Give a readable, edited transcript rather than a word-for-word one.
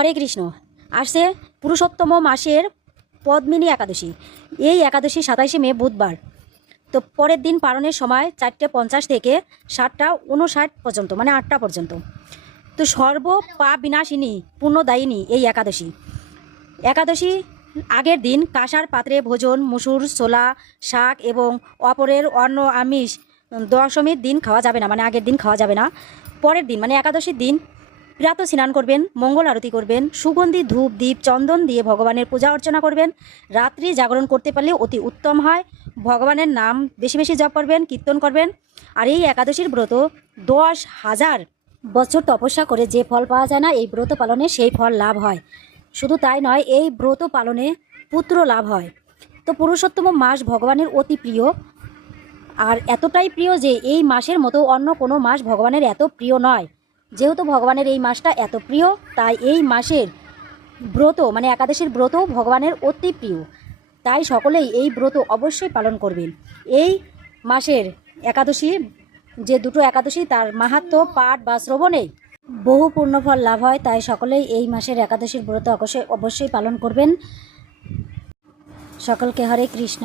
হরে কৃষ্ণ। আসছে পুরুষোত্তম মাসের পদ্মিনী একাদশী। এই একাদশী 27শে মে বুধবার। তো পরের দিন পালনের সময় 4:50 থেকে 7:59 পর্যন্ত, মানে 8টা পর্যন্ত। তো সর্ব পাপ বিনাশিনী পুণ্যদায়িনী এই একাদশী আগের দিন কাঁসার পাত্রে ভোজন, মুসুর, ছোলা, শাক এবং অপরের অন্ন আমিষ দশমীর দিন খাওয়া যাবে না, মানে আগের দিন খাওয়া যাবে না। পরের দিন মানে একাদশীর দিন প্রাতঃ স্নান করবেন, মঙ্গল আরতি করবেন, সুগন্ধি ধূপ দীপ চন্দন দিয়ে ভগবানের পূজা অর্চনা করবেন। রাত্রি জাগরণ করতে পারলে অতি উত্তম হয়। ভগবানের নাম বেশি বেশি জপ করবেন, কীর্তন করবেন। আর এই একাদশীর ব্রত 10,000 বছর তপস্যা করে যে ফল পাওয়া যায় না, এই ব্রত পালনে সেই ফল লাভ হয়। শুধু তাই নয়, এই ব্রত পালনে পুত্র লাভ হয়। তো পুরুষোত্তম মাস ভগবানের অতি প্রিয়, আর এতটাই প্রিয় যে এই মাসের মতো অন্য কোনো মাস ভগবানের এত প্রিয় নয়। যেহেতু ভগবানের এই মাসটা এত প্রিয়, তাই এই মাসের ব্রত মানে একাদশীর ব্রত ভগবানের অতি প্রিয়। তাই সকলেই এই ব্রত অবশ্যই পালন করবেন। এই মাসের একাদশী, যে দুটো একাদশী, তার মাহাত্ম্য পাঠ বা শ্রবণেই বহু পুণ্যফল লাভ হয়। তাই সকলেই এই মাসের একাদশীর ব্রত অবশ্যই পালন করবেন। সকলকে হরে কৃষ্ণ।